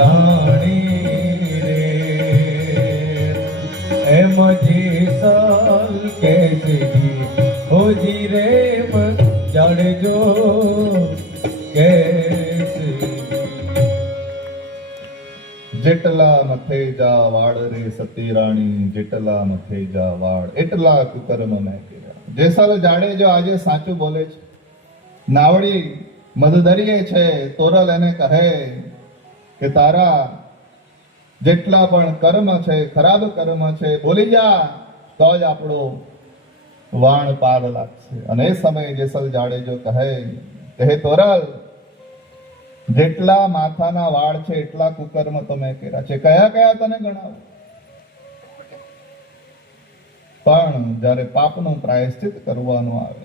રાણી રે એમ જેસલ કેસરી હોજી રે જાડજો કેસરી જેટલા મથે જા વાળ રે સતી રાણી, જેટલા મથે જા વાળ એટલા કુકર્મ મેં કર્યા. જેસલ જાડેજો આજે સાચું બોલે છે. નાવડી મધદરીએ છે, તોરલ એને કહે કે તારા જેટલા પણ કર્મ છે, ખરાબ કર્મ છે, બોલી જા તો જ આપણો વાણ પાર લાગશે. અને એ સમયે જેસલ જાડેજો કહે કે હે તોરલ, જેટલા માથાના વાળ છે એટલા કુકર્મ તમે કર્યા છે, કયા કયા તને ગણાવો. પણ જ્યારે પાપનું પ્રાયશ્ચિત કરવાનું આવે,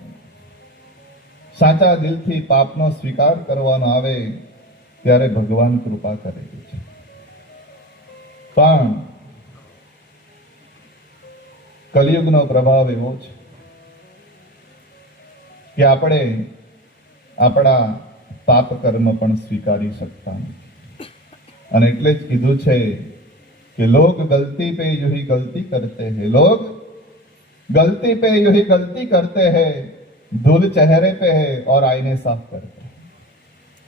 સાચા દિલથી પાપનો સ્વીકાર કરવાનો આવે, ત્યારે ભગવાન કૃપા કરે છે. પણ કલિયુગનો પ્રભાવ એવો છે કે આપણે આપણા પાપ કર્મ પણ સ્વીકારી શકતા નથી. અને એટલે જ કીધું છે કે લોગ ગલતી पे जो ही गलती करते हैं, लोग गलती पे जो ही गलती करते हैं, धूल चेहरे पे है और आईने साफ करते हैं.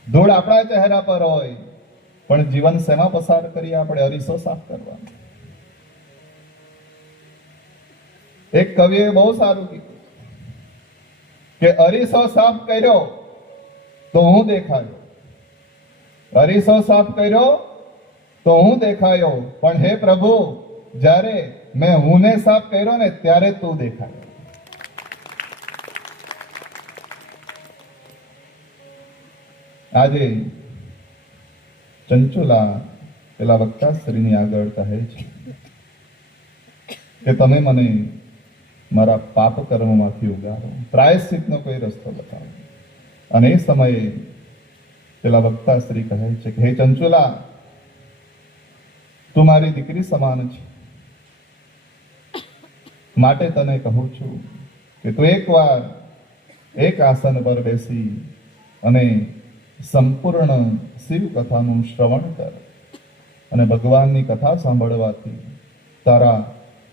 ધૂળ આપણા ચહેરા પર હોય પણ જીવન શેમાં પસાર કરીએ આપણે? અરીસો સાફ કરવાનો. એક કવિએ બહુ સારું કીધું કે અરીસો સાફ કર્યો તો હું દેખાયો, અરીસો સાફ કર્યો તો હું દેખાયો, પણ હે પ્રભુ જ્યારે મેં હુંને સાફ કર્યો ને ત્યારે તું દેખાયો. આજે ચંચુલા પેલા વક્તાશ્રીની આગળ કહે છે કે તમે મને મારા પાપ કર્મમાંથી ઉગારો, પ્રાયશ્ચિતનો કોઈ રસ્તો બતાવો. અને એ સમયે પેલા વક્તાશ્રી કહે છે કે હે ચંચુલા, તું મારી દીકરી સમાન છે, માટે તને કહું છું કે તું એકવાર એક આસન પર બેસી અને સંપૂર્ણ શિવ કથાનું શ્રવણ કર, અને ભગવાનની કથા સાંભળવાથી તારા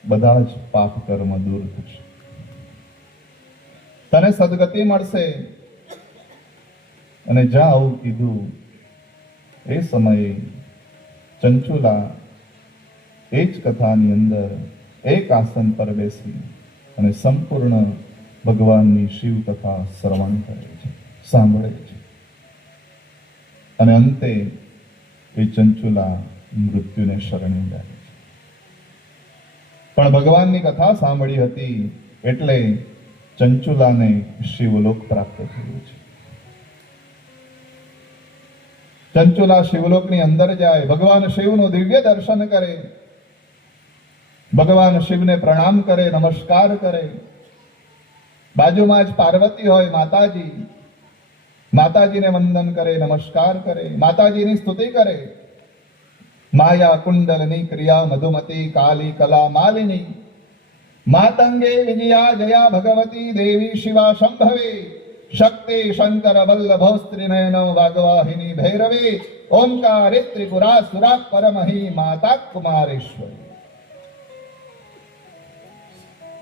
બધા જ પાપ કર્મ દૂર થશે, તને સદગતિ મળશે. અને જ્યાં આવું કીધું એ સમયે ચંચુલા એ જ કથાની અંદર એક આસન પર બેસી અને સંપૂર્ણ ભગવાનની શિવ કથા શ્રવણ કરે છે, સાંભળે છે. અને અંતે એ ચંચુલા મૃત્યુને શરણે જાય છે. પણ ભગવાનની કથા સાંભળી હતી એટલે ચંચુલાને શિવલોક પ્રાપ્ત થયું છે. ચંચુલા શિવલોકની અંદર જાય, ભગવાન શિવનું દિવ્ય દર્શન કરે, ભગવાન શિવને પ્રણામ કરે, નમસ્કાર કરે. બાજુમાં જ પાર્વતી હોય, માતાજી, માતાજીને વંદન કરે, નમસ્કાર કરે, માતાજીની સ્તુતિ કરે. માયા કુંડલની ક્રિયા મધુમતી કાલી કલા માલિની, માતંગે વિજયા જયા ભગવતી દેવી શિવા શંભવે, શક્તિ શંકર વલ્લભો સ્ત્રીનયન વાગવાહિની ભૈરવે, ઓમકારે ત્રિપુરા સુરા પરમહી માતા કુમારેશ્વરી.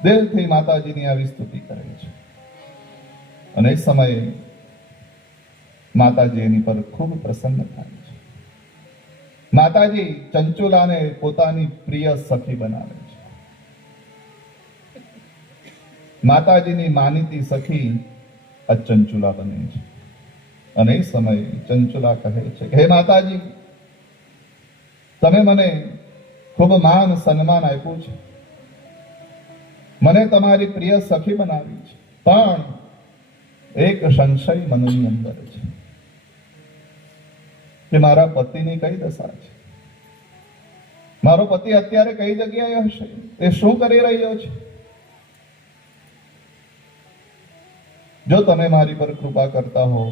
દિલથી માતાજીની આવી સ્તુતિ કરે છે. અને એ સમયે માતાજી એની પર ખૂબ પ્રસન્ન થાય છે. માતાજી ચંચુલાને પોતાની પ્રિય સખી બનાવે છે. માતાજીની માનીતી સખી આ ચંચુલા બને છે. અને એ સમયે ચંચુલા કહે છે કે હે માતાજી, તમે મને ખૂબ માન સન્માન આપ્યું છે, મને તમારી પ્રિય સખી બનાવી છે, પણ એક સંશય મનની અંદર છે કે મારા પતિની કઈ દશા છે, મારો પતિ અત્યારે કઈ જગ્યાએ હશે, એ શું કરી રહ્યો છે. જો તમે મારી પર કૃપા કરતા હો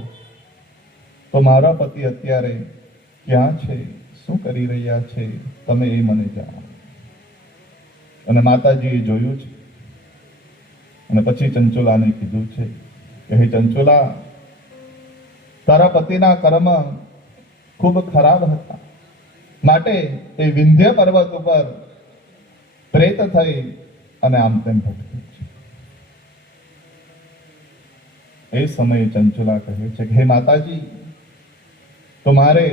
તો મારા પતિ અત્યારે ક્યાં છે, શું કરી રહ્યા છે, તમે એ મને જણાવો. અને માતાજીએ જોયું છે અને પછી ચંચુલાને કીધું છે કે હે ચંચુલા, તારા પતિના કર્મ ખૂબ ખરાબ હતા, માટે એ વિંધ્ય પર્વત ઉપર પ્રેત થઈ અને આમ તેમ ભટકે છે. એ સમયે ચંચુલા કહે છે કે હે માતાજી, તો મારે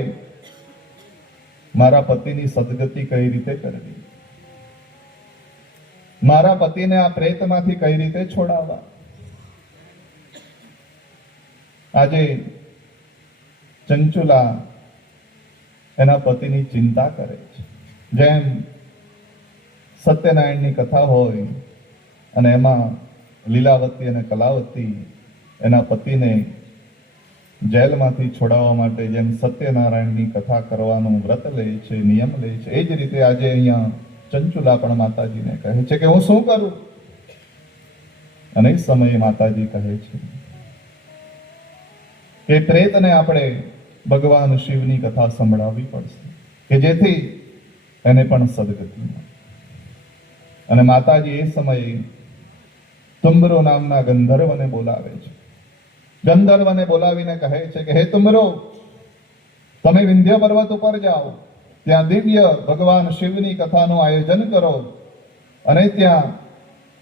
મારા પતિની સદગતિ કઈ રીતે કરવી, મારા પતિને આ પ્રેતમાંથી કઈ રીતે છોડાવવા. આજે ચંચુલા એના પતિની ચિંતા કરે છે. જેમ સત્યનારાયણની કથા હોય અને એમાં લીલાવતી અને કલાવતી એના પતિને જેલમાંથી છોડાવવા માટે જેમ સત્યનારાયણની કથા કરવાનું વ્રત લે છે, નિયમ લે છે, એ જ રીતે આજે અહીંયા ચંચુલા પણ માતાજીને કહે છે કે હું શું કરું. અને એ સમયે માતાજી કહે છે કે પ્રેતને આપણે ભગવાન શિવની કથા સંભળાવવી પડશે કે જેથી એને પણ સદગતિ મળે. અને માતાજી એ સમયે તુંબરો નામના ગંધર્વને બોલાવે છે. ગંધર્વને બોલાવીને કહે છે કે હે તુંબરો, તમે વિંધ્ય પર્વત ઉપર જાઓ, ત્યાં દિવ્ય ભગવાન શિવની કથાનું આયોજન કરો અને ત્યાં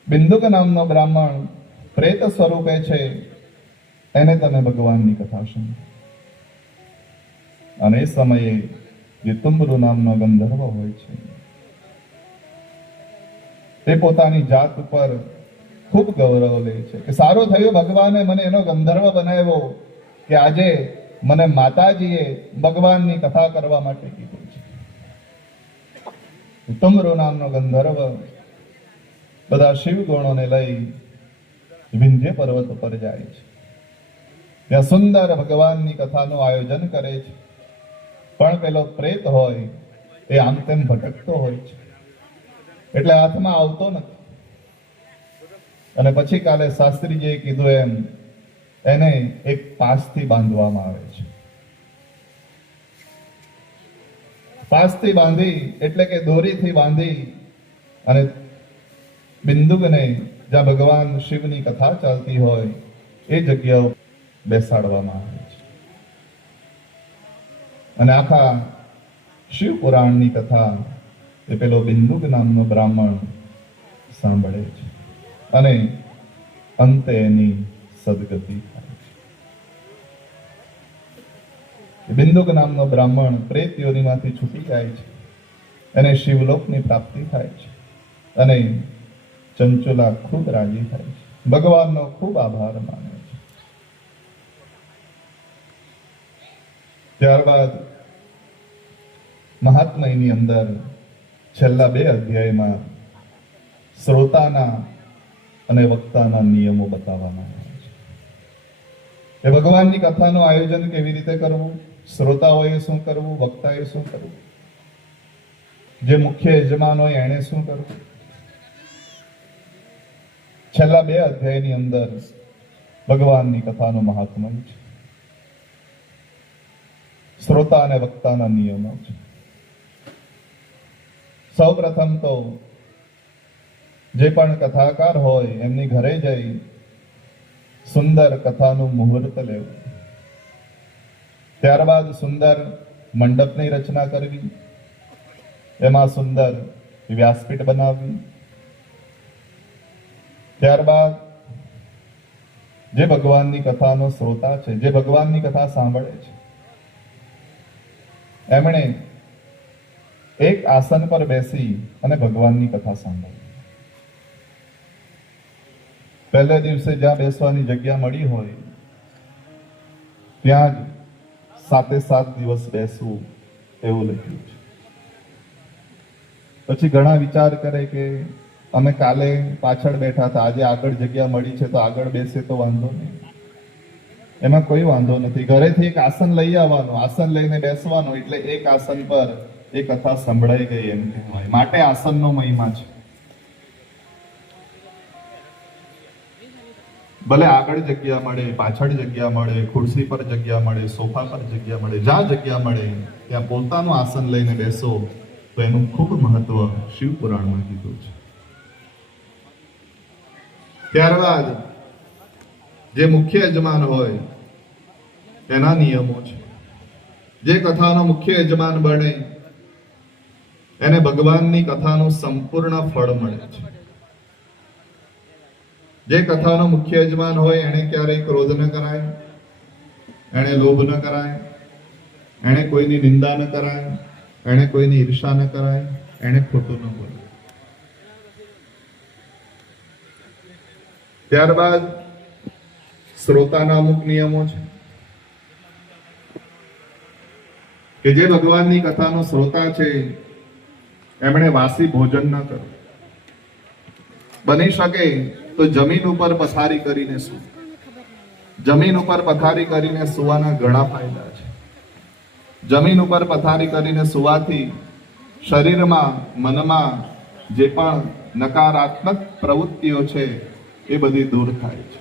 બિંદુક નામનો બ્રાહ્મણ પ્રેત સ્વરૂપે છે, એને તમે ભગવાનની કથા સંભળાવો. અને એ સમયે જે તુંબરુ નામનો ગંધર્વ હોય છે તે પોતાની જાત ઉપર ખૂબ ગૌરવ લે છે કે સારું થયું ભગવાને મને એનો ગંધર્વ બનાવ્યો કે આજે મને માતાજીએ ભગવાનની કથા કરવા માટે કીધું છે. તુંબરુ નામનો ગંધર્વ બધા શિવ ગુણોને લઈ વિંધ્ય પર્વત ઉપર જાય છે. ત્યાં સુંદર ભગવાનની કથાનું આયોજન કરે છે. પણ પેલો પ્રેત હોય એ આમ તેમ ભટકતો હોય છે, એટલે હાથમાં આવતો નથી. અને પછી કાલે શાસ્ત્રીજીએ કીધું એમ એને એક પાસથી બાંધવામાં આવે છે. પાસથી બાંધી એટલે કે દોરીથી બાંધી અને બિંદુકને જ્યાં ભગવાન શિવની કથા ચાલતી હોય એ જગ્યાઓ બેસાડવામાં આવે છે. અને આખા શિવ પુરાણની કથા એ પેલો બિંદુક નામનો બ્રાહ્મણ સાંભળે છે અને અંતે એની સદગતિ થાય છે. બિંદુક નામનો બ્રાહ્મણ પ્રેત યોનિમાંથી છૂટી જાય છે, એને શિવલોકની પ્રાપ્તિ થાય છે અને ચંચુલા ખૂબ રાજી થાય છે, ભગવાનનો ખૂબ આભાર માને છે. ત્યારબાદ મહાત્મયની અંદર છેલ્લા 2 અધ્યાયમાં શ્રોતાના અને વક્તાના નિયમો બતાવવામાં આવ્યા છે. એ ભગવાનની કથાનું આયોજન કેવી રીતે કરવું, શ્રોતાઓએ શું કરવું, વક્તાએ શું કરવું, જે મુખ્ય યજમાન હોય એણે શું કરવું. છેલ્લા 2 અધ્યાયની અંદર ભગવાનની કથાનું મહાત્મ્ય છે, શ્રોતા અને વક્તાના નિયમો છે. સૌ પ્રથમ તો જે પણ કથાકાર હોય એમની ઘરે જઈ સુંદર કથાનું મુહૂર્ત લેવું, ત્યારબાદ સુંદર મંડપની રચના કરવી, એમાં સુંદર વ્યાસપીઠ બનાવવી, ત્યારબાદ જે ભગવાનની કથાનો શ્રોતા છે, જે ભગવાનની કથા સાંભળે છે, એમણે એક આસન પર બેસી અને ભગવાનની કથા સાંભળી. પહેલે દિવસે જ્યાં બેસવાની જગ્યા મળી હોય ત્યાં જ 7 દિવસ બેસવું એવું લખ્યું છે. પછી ઘણા વિચાર કરે કે અમે કાલે પાછળ બેઠા હતા, આજે આગળ જગ્યા મળી છે તો આગળ બેસે તો વાંધો નહીં. એમાં કોઈ વાંધો નથી. ઘરેથી એક આસન લઈ આવવાનું, આસન લઈને બેસવાનું, એટલે એક આસન પર એ કથા સંભળાઈ ગઈ એમ કહેવાય. માટે આસનનો મહિમા છે. ભલે આગળ જગ્યા મળે, પાછળ જગ્યા મળે, ખુરશી પર જગ્યા મળે, સોફા પર જગ્યા મળે, જ્યાં જગ્યા મળે ત્યાં પોતાનું આસન લઈને બેસો તો એનું ખૂબ મહત્વ શિવ પુરાણમાં કીધું છે. ત્યારબાદ જે મુખ્ય યજમાન હોય એના નિયમો છે. જે કથાનો મુખ્ય યજમાન બને એને ભગવાનની કથાનું સંપૂર્ણ ફળ મળે છે. જે કથાનો મુખ્ય યજમાન હોય એને ક્યારેય ક્રોધ ન કરાય, એને લોભ ન કરાય, એને કોઈની નિંદા ન કરાય, એને કોઈની ઈર્ષા ન કરાય, એને ખોટું ન બોલે. ત્યારબાદ શ્રોતાના અમુક નિયમો છે કે જે ભગવાનની કથાનો શ્રોતા છે એમણે વાસી ભોજન ન કરવું. બની શકે તો જમીન ઉપર પથારી કરીને સૂવું. જમીન ઉપર પથારી કરીને સુવાના ઘણા ફાયદા છે. જમીન ઉપર પથારી કરીને સુવાથી શરીરમાં, મનમાં જે પણ નકારાત્મક પ્રવૃત્તિઓ છે એ બધી દૂર થાય છે.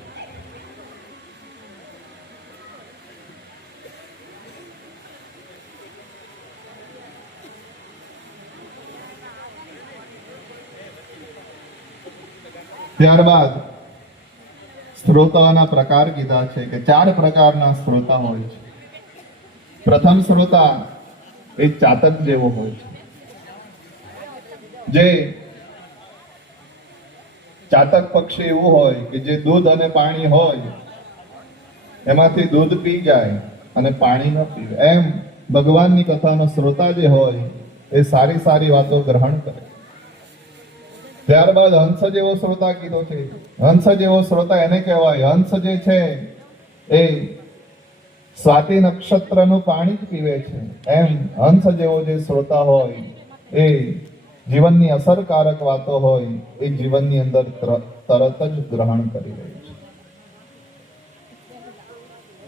ત્યારબાદ શ્રોતાના પ્રકાર કીધા છે કે 4 પ્રકારના શ્રોતા હોય છે. પ્રથમ શ્રોતા એ ચાતક જેવો હોય છે. જે ચાતક પક્ષી એવું હોય કે જે દૂધ અને પાણી હોય એમાંથી દૂધ પી જાય અને પાણી ન પીવે. એમ ભગવાનની કથાનો શ્રોતા જે હોય એ સારી સારી વાતો ગ્રહણ કરે. ત્યારબાદ હંસ જેવો શ્રોતા કીધો છે. હંસ જેવો શ્રોતા એને કહેવાય. હંસ જે છે એ સ્વાતિ નક્ષત્રનું પાણી જ પીવે છે. એમ હંસ જેવો જે શ્રોતા હોય એ જીવનની અસરકારક વાતો હોય એ જીવનની અંદર તરત જ ગ્રહણ કરી લે છે.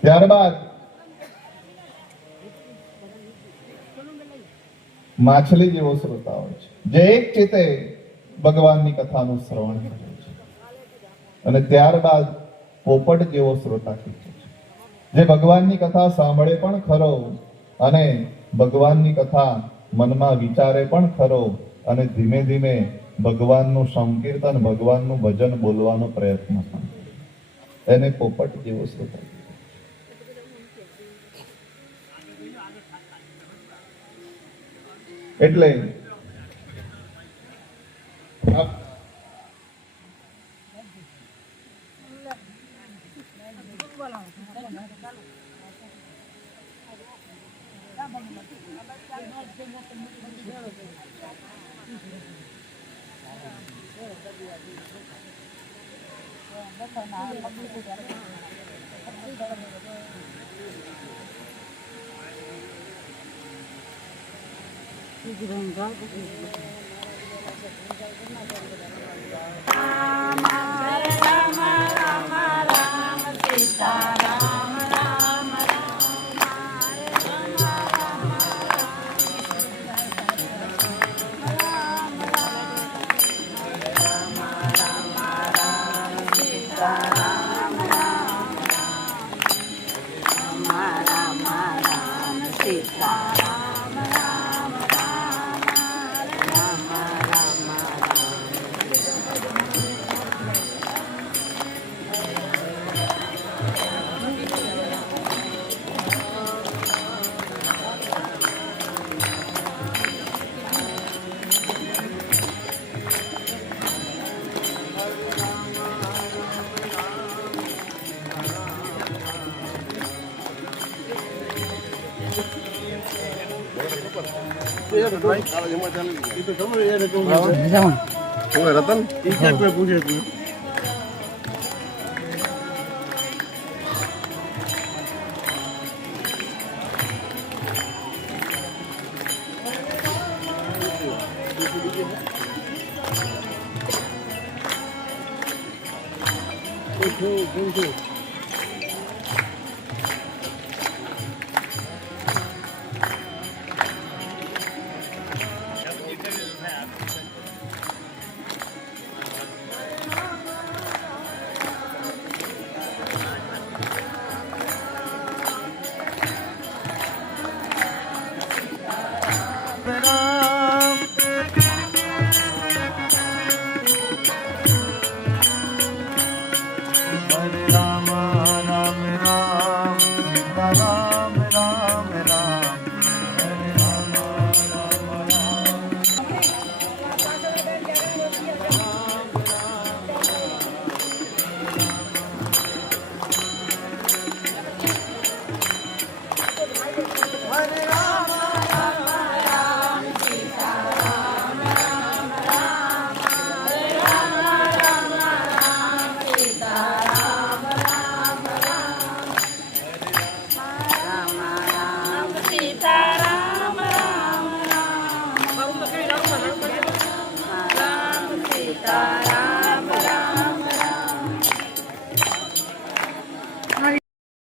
ત્યારબાદ માછલી જેવો શ્રોતા હોય છે, જે એક ચિતે ભગવાનની કથાનું શ્રવણ કરે છે. અને ત્યારબાદ પોપટ જેવો શ્રોતા કીધો છે, જે ભગવાનની કથા સાંભળે પણ ખરો અને ભગવાનની કથા મનમાં વિચારે પણ ખરો અને ધીમે ધીમે ભગવાનનું સંકીર્તન, ભગવાનનું ભજન બોલવાનો પ્રયત્ન પણ કરે. એને પોપટ જેવો શ્રોતા કીધો. એટલે Go.